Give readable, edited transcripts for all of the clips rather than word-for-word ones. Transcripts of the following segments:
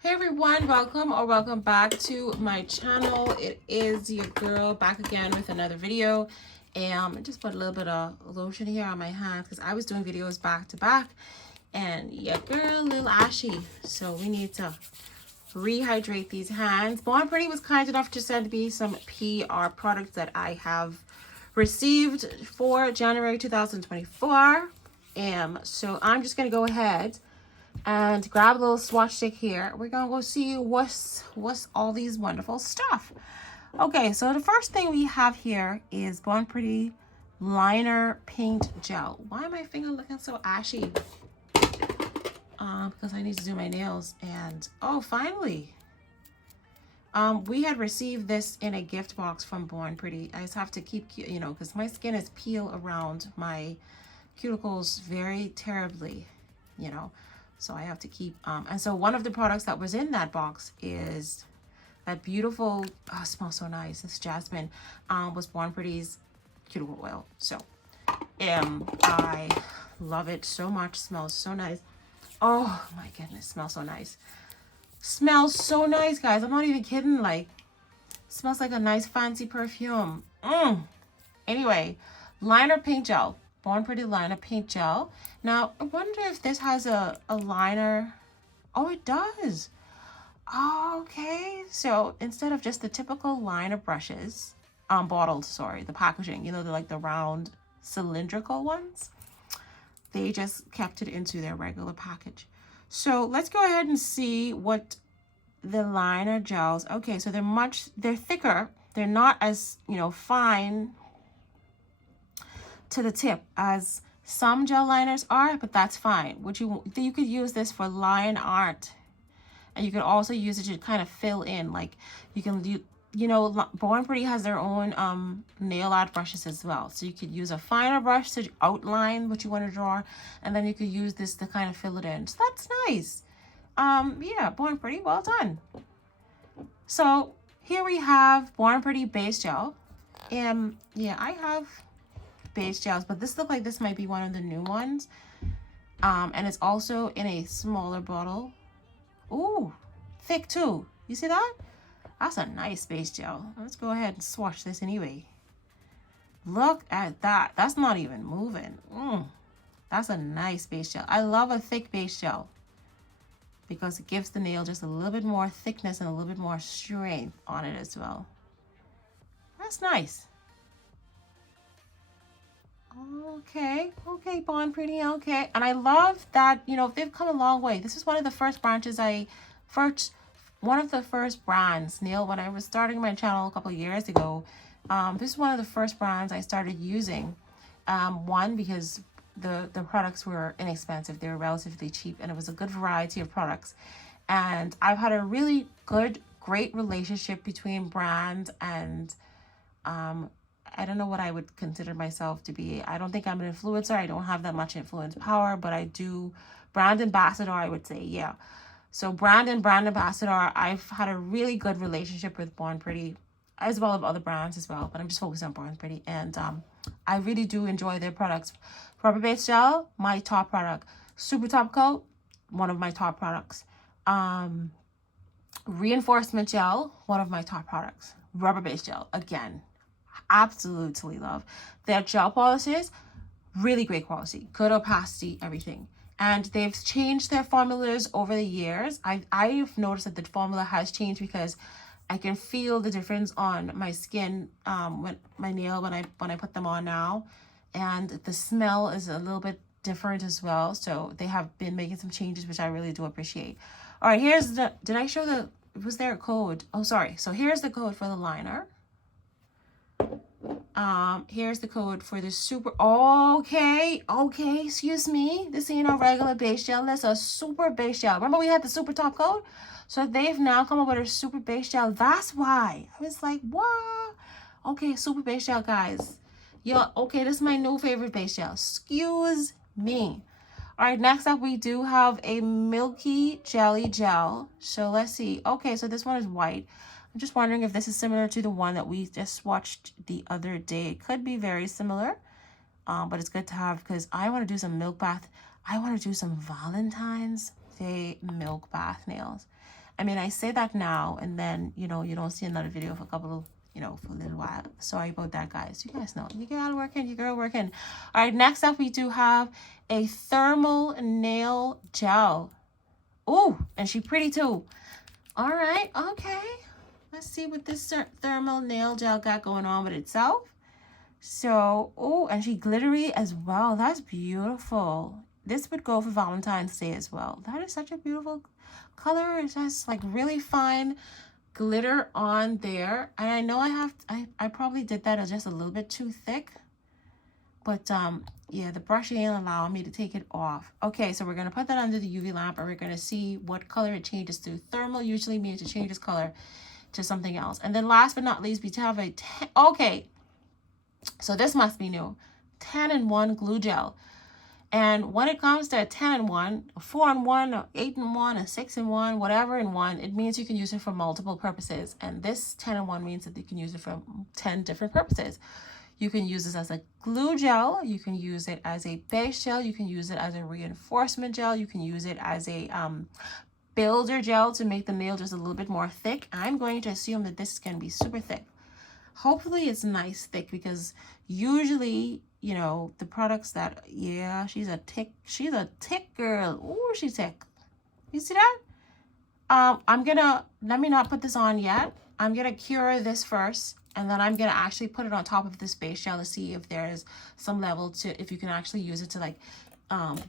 Hey everyone, welcome or welcome back to my channel. It is your girl back again with another video. And I just put a little bit of lotion here on my hands because I was doing videos back to back and your girl a little ashy. So we need to rehydrate these hands. Born Pretty was kind enough to send me some PR products that I have received for January 2024. So I'm just gonna go ahead and grab a little swatch stick here. We're gonna go see what's all these wonderful stuff. Okay, so the first thing we have here is Born Pretty liner paint gel. Why am my finger looking so ashy? Because I need to do my nails. And oh, finally, we had received this in a gift box from Born Pretty. I just have to keep, because my skin is peel around my cuticles very terribly, so I have to keep, and so one of the products that was in that box is that beautiful, oh, it smells so nice, this jasmine, was Born Pretty's cuticle oil. So, I love it so much, smells so nice. Oh my goodness, smells so nice. Smells so nice, guys. I'm not even kidding, like, smells like a nice fancy perfume. Anyway, liner paint gel. Born Pretty liner paint gel. Now, I wonder if this has a liner. Oh, it does. Oh, okay. So instead of just the typical liner brushes, bottled, sorry, the packaging, they're like the round cylindrical ones. They just kept it into their regular package. So let's go ahead and see what the liner gels. Okay, so they're thicker. They're not as, fine to the tip as some gel liners are, but that's fine. You could use this for line art, and you could also use it to kind of fill in, like you can do, Born Pretty has their own nail art brushes as well, so you could use a finer brush to outline what you want to draw, and then you could use this to kind of fill it in. So that's nice. Yeah, Born Pretty, well done. So here we have Born Pretty base gel, and yeah, I have base gels, but this look like this might be one of the new ones, and it's also in a smaller bottle. Ooh, thick too. You see that? That's a nice base gel. Let's go ahead and swatch this anyway. Look at that. That's not even moving. That's a nice base gel. I love a thick base gel because it gives the nail just a little bit more thickness and a little bit more strength on it as well. That's nice. Okay, Born Pretty, okay. And I love that, they've come a long way. This is one of the first branches one of the first brands, Neil, when I was starting my channel a couple of years ago. This is one of the first brands I started using. One, because the products were inexpensive. They were relatively cheap, and it was a good variety of products. And I've had a really great relationship between brand and, I don't know what I would consider myself to be. I don't think I'm an influencer. I don't have that much influence power, but I do brand ambassador, I would say, yeah. So brand ambassador, I've had a really good relationship with Born Pretty, as well as other brands as well, but I'm just focused on Born Pretty, and I really do enjoy their products. Rubber base gel, my top product. Super top coat, one of my top products. Reinforcement gel, one of my top products. Rubber base gel, again, absolutely love. Their gel polishes, really great quality, good opacity, everything. And they've changed their formulas over the years. I've noticed that the formula has changed because I can feel the difference on my skin, when I put them on now, and the smell is a little bit different as well. So they have been making some changes, which I really do appreciate. All right, was there a code? Oh, sorry. So here's the code for the liner. Here's the code for the super, okay, excuse me. This ain't a regular base gel. That's a super base gel. Remember we had the super top coat? So they've now come up with a super base gel. That's why. I was like, what? Okay, super base gel, guys. Yeah, okay, this is my new favorite base gel. Excuse me. All right, next up, we do have a Milky Jelly Gel. So let's see. Okay, so this one is white. I'm just wondering if this is similar to the one that we just watched the other day. It could be very similar, but it's good to have because I want to do some milk bath. I want to do some Valentine's Day milk bath nails. I mean, I say that now, and then, you know, you don't see another video for a couple of, you know, for a little while. Sorry about that, guys. You guys know, you got working, you girl working. All right, next up, we do have a thermal nail gel. Ooh, and she pretty too. All right, okay. Let's see what this thermal nail gel got going on with itself. So, oh, and she glittery as well. That's beautiful. This would go for Valentine's Day as well. That is such a beautiful color. It has like really fine glitter on there. And I know I probably did that just a little bit too thick. But yeah, the brush ain't allowing me to take it off. Okay, so we're gonna put that under the UV lamp, and we're gonna see what color it changes to. Thermal usually means it changes color to something else. And then last but not least, we have a okay. So this must be new. 10-in-1 glue gel. And when it comes to a 10-in-1, a 4-in-1, a 8-in-1, a 6-in-1, whatever in one, it means you can use it for multiple purposes. And this 10-in-1 means that you can use it for 10 different purposes. You can use this as a glue gel. You can use it as a base gel. You can use it as a reinforcement gel. You can use it as a builder gel to make the nail just a little bit more thick. I'm going to assume that this is going to be super thick. Hopefully it's nice thick, because usually, you know, the products that, yeah, she's a thick girl. Ooh, she's thick. You see that? Let me not put this on yet. I'm gonna cure this first, and then I'm gonna actually put it on top of this base gel to see if there is some level to, if you can actually use it to like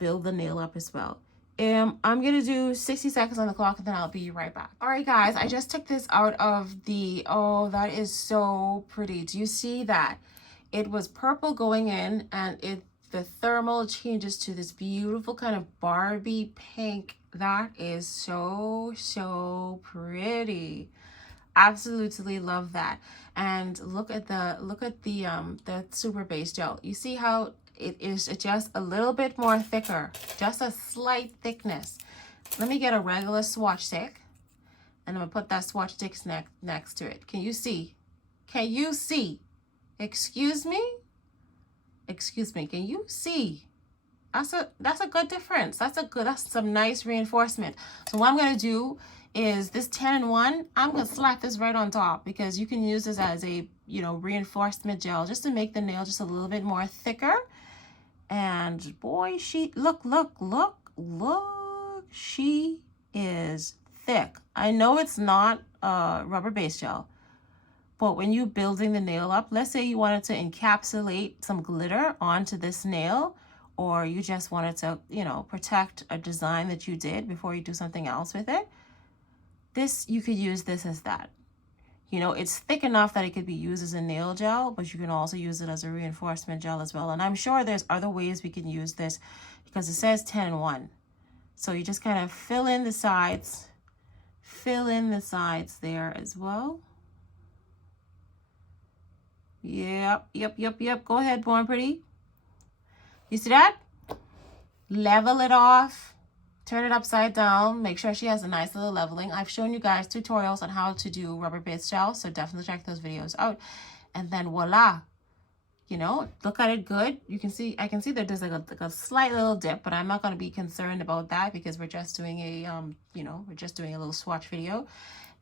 build the nail up as well. I'm gonna do 60 seconds on the clock, and then I'll be right back. All right, guys, I just took this out of the, oh, that is so pretty. Do you see that? It was purple going in, and the thermal changes to this beautiful kind of Barbie pink. That is so pretty. Absolutely love that. And look at the super base gel. You see how it is just a little bit more thicker, just a slight thickness. Let me get a regular swatch stick, and I'm gonna put that swatch stick next to it. Can you see? Can you see? Excuse me? Excuse me, can you see? That's a good difference. That's some nice reinforcement. So what I'm gonna do is this 10-in-1, I'm gonna slap this right on top, because you can use this as a, you know, reinforcement gel just to make the nail just a little bit more thicker. And boy, look, she is thick. I know it's not a rubber base gel, but when you're building the nail up, let's say you wanted to encapsulate some glitter onto this nail, or you just wanted to, you know, protect a design that you did before you do something else with it. You could use this as that. You know, it's thick enough that it could be used as a nail gel, but you can also use it as a reinforcement gel as well. And I'm sure there's other ways we can use this, because it says 10-in-1. So you just kind of fill in the sides there as well. Yep. Go ahead, Born Pretty. You see that? Level it off. Turn it upside down. Make sure she has a nice little leveling. I've shown you guys tutorials on how to do rubber-based gel, so definitely check those videos out. And then voila. You know, look at it good. You can see, I can see that there's like a slight little dip, but I'm not going to be concerned about that, because we're just doing a, you know, we're just doing a little swatch video.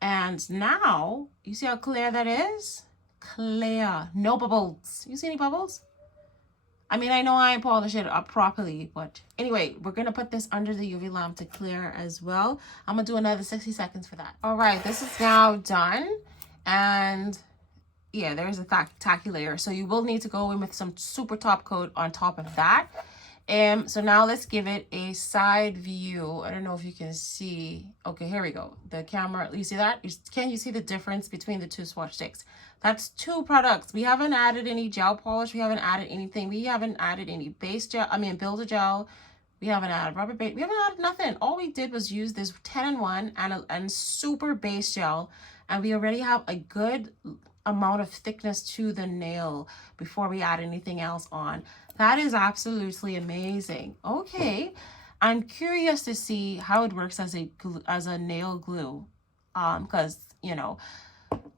And now, you see how clear that is? Clear. No bubbles. You see any bubbles? I mean, I know I ain't polished it up properly, but anyway, we're going to put this under the UV lamp to clear as well. I'm going to do another 60 seconds for that. All right, this is now done. And yeah, there's a tacky layer. So you will need to go in with some super top coat on top of that. So now let's give it a side view. I don't know if you can see. Okay, here we go. The camera, you see that? Can you see the difference between the two swatch sticks? That's two products. We haven't added any gel polish. We haven't added anything. We haven't added any base gel. I mean, builder gel. We haven't added rubber base. We haven't added nothing. All we did was use this 10-in-1 and super base gel. And we already have a good amount of thickness to the nail before we add anything else on. That is absolutely amazing. Okay, I'm curious to see how it works as a nail glue, because you know,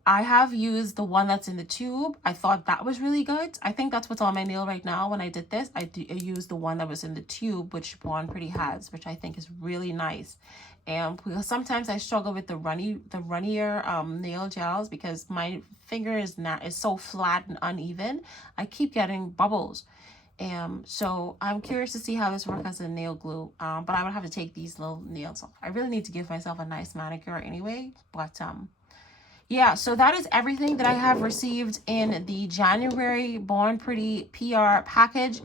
I have used the one that's in the tube. I thought that was really good. I think that's what's on my nail right now. When I did this, I used the one that was in the tube, which Born Pretty has, which I think is really nice. And because sometimes I struggle with the runnier nail gels because my finger is so flat and uneven. I keep getting bubbles. So I'm curious to see how this works as a nail glue. But I would have to take these little nails off. I really need to give myself a nice manicure anyway. But yeah, so that is everything that I have received in the January Born Pretty PR package.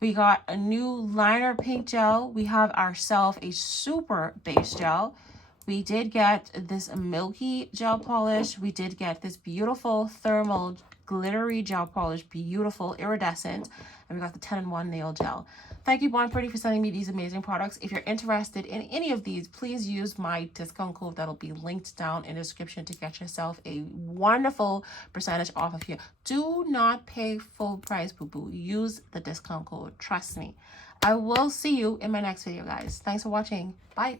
We got a new liner paint gel. We have ourselves a super base gel. We did get this Milky gel polish. We did get this beautiful thermal glittery gel polish, beautiful, iridescent. And we got the 10-in-1 nail gel. Thank you, Born Pretty, for sending me these amazing products. If you're interested in any of these, please use my discount code that'll be linked down in the description to get yourself a wonderful percentage off of here. Do not pay full price, boo-boo. Use the discount code. Trust me. I will see you in my next video, guys. Thanks for watching. Bye.